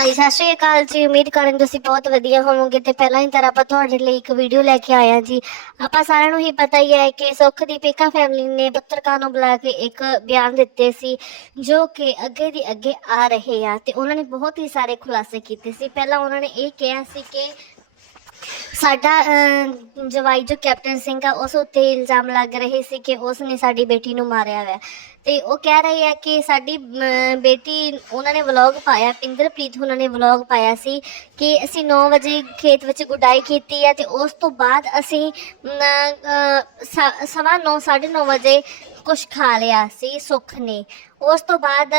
ਹਾਂਜੀ, ਸਤਿ ਸ਼੍ਰੀ ਅਕਾਲ ਜੀ। ਉਮੀਦ ਕਰਨ ਤੁਸੀਂ ਬਹੁਤ ਵਧੀਆ ਹੋਵੋਗੇ ਤੇ ਪਹਿਲਾਂ ਹੀ ਤਰ੍ਹਾਂ ਆਪਾਂ ਤੁਹਾਡੇ ਲਈ ਇੱਕ ਵੀਡੀਓ ਲੈ ਕੇ ਆਏ ਹਾਂ ਜੀ। ਆਪਾਂ ਸਾਰਿਆਂ ਨੂੰ ਹੀ ਪਤਾ ਹੀ ਹੈ ਕਿ ਸੁੱਖ ਦੀ ਪੇਕਾ ਫੈਮਿਲੀ ਨੇ ਪੱਤਰਕਾਰ ਨੂੰ ਬੁਲਾ ਕੇ ਇੱਕ ਬਿਆਨ ਦਿੱਤੇ ਸੀ, ਜੋ ਕਿ ਅੱਗੇ ਦੀ ਅੱਗੇ ਆ ਰਹੇ ਆ ਤੇ ਉਹਨਾਂ ਨੇ ਬਹੁਤ ਹੀ ਸਾਰੇ ਖੁਲਾਸੇ ਕੀਤੇ ਸੀ। ਪਹਿਲਾਂ ਉਹਨਾਂ ਨੇ ਇਹ ਕਿਹਾ ਸੀ ਕਿ ਸਾਡਾ ਜਵਾਈ ਜੋ ਕੈਪਟਨ ਸਿੰਘ ਆ, ਉਸ ਉੱਤੇ ਇਲਜ਼ਾਮ ਲੱਗ ਰਹੇ ਸੀ ਕਿ ਉਸ ਨੇ ਸਾਡੀ ਬੇਟੀ ਨੂੰ ਮਾਰਿਆ ਹੋਇਆ। ਤੇ ਉਹ ਕਹਿ ਰਹੇ ਆ ਕਿ ਸਾਡੀ ਬੇਟੀ ਉਹਨਾਂ ਨੇ ਵਲੌਗ ਪਾਇਆ, ਪਿੰਦਰਪ੍ਰੀਤ ਉਹਨਾਂ ਨੇ ਵਲੌਗ ਪਾਇਆ ਸੀ ਕਿ ਅਸੀਂ 9 ਵਜੇ ਖੇਤ ਵਿੱਚ ਗੁਡਾਈ ਕੀਤੀ ਹੈ ਤੇ ਉਸ ਤੋਂ ਬਾਅਦ ਅਸੀਂ ਸ- ਸਵਾ 9 9:30 ਵਜੇ ਕੁਝ ਖਾ ਲਿਆ ਸੀ, ਸੁੱਖ ਨੇ। ਉਸ ਤੋਂ ਬਾਅਦ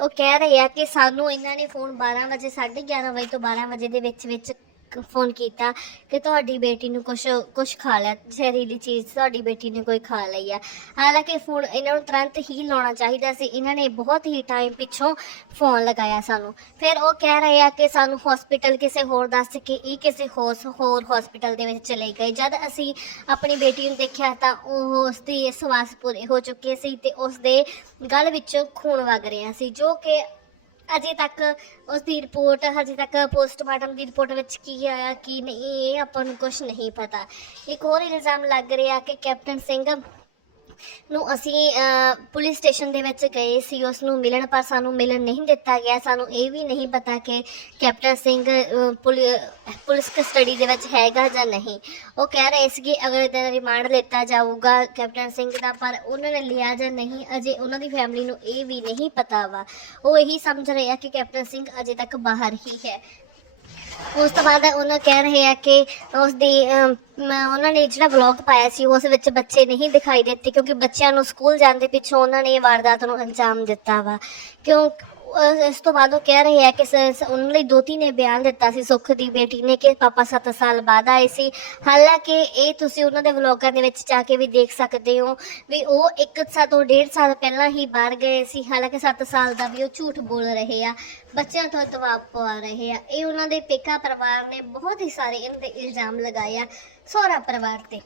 ਉਹ ਕਹਿ ਰਹੇ ਆ ਕਿ ਸਾਨੂੰ ਇਹਨਾਂ ਨੇ ਫੋਨ 12 ਵਜੇ 11:30 ਵਜੇ ਤੋਂ 12 ਵਜੇ ਦੇ ਵਿੱਚ ਵਿੱਚ ਫੋਨ ਕੀਤਾ ਕਿ ਤੁਹਾਡੀ ਬੇਟੀ ਨੂੰ ਕੁਝ ਕੁਝ ਖਾ ਲਿਆ, ਜ਼ਹਿਰੀਲੀ ਚੀਜ਼ ਤੁਹਾਡੀ ਬੇਟੀ ਨੇ ਕੋਈ ਖਾ ਲਈ ਆ। ਹਾਲਾਂਕਿ ਫੋਨ ਇਹਨਾਂ ਨੂੰ ਤੁਰੰਤ ਹੀ ਲਾਉਣਾ ਚਾਹੀਦਾ ਸੀ। ਇਹਨਾਂ ਨੇ ਬਹੁਤ ਹੀ ਟਾਈਮ ਪਿੱਛੋਂ ਫੋਨ ਲਗਾਇਆ ਸਾਨੂੰ। ਫਿਰ ਉਹ ਕਹਿ ਰਹੇ ਆ ਕਿ ਸਾਨੂੰ ਹਸਪੀਟਲ ਕਿਸੇ ਹੋਰ ਦੱਸ ਕੇ, ਇਹ ਕਿਸੇ ਹੋਸ ਹੋਰ ਹਸਪੀਟਲ ਦੇ ਵਿੱਚ ਚਲੇ ਗਏ। ਜਦ ਅਸੀਂ ਆਪਣੀ ਬੇਟੀ ਨੂੰ ਦੇਖਿਆ ਤਾਂ ਉਹ ਉਸ ਦੀ ਸਵਾਸ ਪੂਰੇ ਹੋ ਚੁੱਕੇ ਸੀ ਤੇ ਉਸ ਦੇ ਗਲ ਵਿੱਚੋਂ ਖੂਨ ਵਗ ਰਿਹਾ ਸੀ, ਜੋ ਕਿ ਅਜੇ ਤੱਕ ਉਸ ਦੀ ਰਿਪੋਰਟ ਹਜੇ ਤੱਕ ਪੋਸਟਮਾਰਟਮ ਦੀ ਰਿਪੋਰਟ ਵਿੱਚ ਕੀ ਆਇਆ, ਕੀ ਨਹੀਂ, ਇਹ ਆਪਾਂ ਨੂੰ ਕੁਝ ਨਹੀਂ ਪਤਾ। ਇੱਕ ਹੋਰ ਇਲਜ਼ਾਮ ਲੱਗ ਰਿਹਾ ਕਿ ਕੈਪਟਨ ਸਿੰਘ ਨੂੰ ਅਸੀਂ ਪੁਲਿਸ ਸਟੇਸ਼ਨ ਦੇ ਵਿੱਚ ਗਏ ਸੀ ਉਸ ਨੂੰ ਮਿਲਣ ਪਰ ਸਾਨੂੰ ਮਿਲਣ ਨਹੀਂ ਦਿੱਤਾ ਗਿਆ। ਸਾਨੂੰ ਇਹ ਵੀ ਨਹੀਂ ਪਤਾ ਕਿ ਕੈਪਟਨ ਸਿੰਘ ਅਹ, ਪੁਲਿਸ ਕਸਟਡੀ ਦੇ ਵਿੱਚ ਹੈਗਾ ਜਾਂ ਨਹੀਂ। ਉਹ ਕਹਿ ਰਹੇ ਸੀ ਕਿ ਅਗਲੇ ਦਿਨ ਰਿਮਾਂਡ ਲਿੱਤਾ ਜਾਊਗਾ ਕੈਪਟਨ ਸਿੰਘ ਦਾ ਪਰ ਉਹਨਾਂ ਨੇ ਲਿਆ ਜਾਂ ਨਹੀਂ ਅਜੇ ਉਹਨਾਂ ਦੀ ਫੈਮਿਲੀ ਨੂੰ ਇਹ ਵੀ ਨਹੀਂ ਪਤਾ ਵਾ। ਉਹ ਇਹੀ ਸਮਝ ਰਹੇ ਆ ਕਿ ਕੈਪਟਨ ਸਿੰਘ ਅਜੇ ਤੱਕ ਬਾਹਰ ਹੀ ਹੈ। ਉਸ ਤੋਂ ਬਾਅਦ ਉਹਨਾਂ ਕਹਿ ਰਹੇ ਆ ਕਿ ਉਸ ਦੀ ਉਹਨਾਂ ਨੇ ਜਿਹੜਾ ਵਲੌਗ ਪਾਇਆ ਸੀ, ਉਸ ਵਿੱਚ ਬੱਚੇ ਨਹੀਂ ਦਿਖਾਈ ਦਿੱਤੇ ਕਿਉਂਕਿ ਬੱਚਿਆਂ ਨੂੰ ਸਕੂਲ ਜਾਣ ਦੇ ਪਿੱਛੋਂ ਉਹਨਾਂ ਨੇ ਇਹ ਵਾਰਦਾਤ ਨੂੰ ਅੰਜਾਮ ਦਿੱਤਾ ਵਾ। ਕਿਉਂ ਇਸ ਤੋਂ ਬਾਅਦ ਉਹ ਕਹਿ ਰਹੇ ਆ ਕਿ ਸ- ਉਹਨਾਂ ਲਈ ਦੋਤੀ ਨੇ ਬਿਆਨ ਦਿੱਤਾ ਸੀ, ਸੁੱਖ ਦੀ ਬੇਟੀ ਨੇ ਕਿ ਪਾਪਾ 7 ਸਾਲ ਬਾਅਦ ਆਏ ਸੀ। ਹਾਲਾਂਕਿ ਇਹ ਤੁਸੀਂ ਉਹਨਾਂ ਦੇ ਵਲੋਗਾਂ ਦੇ ਵਿੱਚ ਜਾ ਕੇ ਵੀ ਦੇਖ ਸਕਦੇ ਹੋ ਵੀ ਉਹ ਇੱਕ ਸਾਲ ਤੋਂ ਡੇਢ ਸਾਲ ਪਹਿਲਾਂ ਹੀ ਬਾਹਰ ਗਏ ਸੀ, ਹਾਲਾਂਕਿ 7 ਸਾਲ ਦਾ ਵੀ ਉਹ ਝੂਠ ਬੋਲ ਰਹੇ ਆ। ਬੱਚਿਆਂ ਤੋਂ ਦਬਾਅ ਪਵਾ ਰਹੇ ਆ। ਇਹ ਉਹਨਾਂ ਦੇ ਪੇਕਾ ਪਰਿਵਾਰ ਨੇ ਬਹੁਤ ਹੀ ਸਾਰੇ ਇਹਨਾਂ ਦੇ ਇਲਜ਼ਾਮ ਲਗਾਇਆ ਸਹੁਰਾ ਪਰਿਵਾਰ ਤੇ।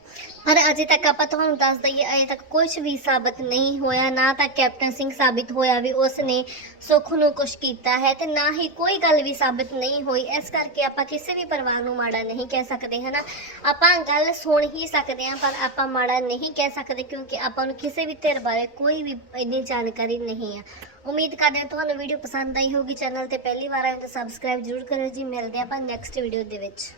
ਪਰ ਅਜੇ ਤੱਕ ਆਪਾਂ ਤੁਹਾਨੂੰ ਦੱਸ ਦਈਏ, ਅਜੇ ਤੱਕ ਕੁਝ ਵੀ ਸਾਬਤ ਨਹੀਂ ਹੋਇਆ। ਨਾ ਤਾਂ ਕੈਪਟਨ ਸਿੰਘ ਸਾਬਿਤ ਹੋਇਆ ਵੀ ਉਸ ਨੇ ਸੁੱਖ ਨੂੰ ਕੁਝ ਕੀਤਾ ਹੈ ਤੇ ਨਾ ਹੀ ਕੋਈ ਗੱਲ ਵੀ ਸਾਬਿਤ ਨਹੀਂ ਹੋਈ। ਇਸ ਕਰਕੇ ਆਪਾਂ ਕਿਸੇ ਵੀ ਪਰਿਵਾਰ ਨੂੰ ਮਾੜਾ ਨਹੀਂ ਕਹਿ ਸਕਦੇ, ਹਨਾ? ਆਪਾਂ ਗੱਲ ਸੁਣ ਹੀ ਸਕਦੇ ਹਾਂ, ਪਰ ਆਪਾਂ ਮਾੜਾ ਨਹੀਂ ਕਹਿ ਸਕਦੇ ਕਿਉਂਕਿ ਆਪਾਂ ਨੂੰ ਕਿਸੇ ਵੀ ਧਿਰ ਬਾਰੇ ਕੋਈ ਵੀ ਇੰਨੀ ਜਾਣਕਾਰੀ ਨਹੀਂ ਹੈ ਉਮੀਦ ਕਰਦੇ ਹਾਂ ਤੁਹਾਨੂੰ ਵੀਡੀਓ ਪਸੰਦ ਆਈ ਹੋਊਗੀ। ਚੈਨਲ ਤੇ ਪਹਿਲੀ ਵਾਰ ਆਏ ਤਾਂ ਸਬਸਕ੍ਰਾਈਬ ਜ਼ਰੂਰ ਕਰਿਓ ਜੀ। ਮਿਲਦੇ ਹਾਂ ਆਪਾਂ ਨੈਕਸਟ ਵੀਡੀਓ ਦੇ ਵਿੱਚ।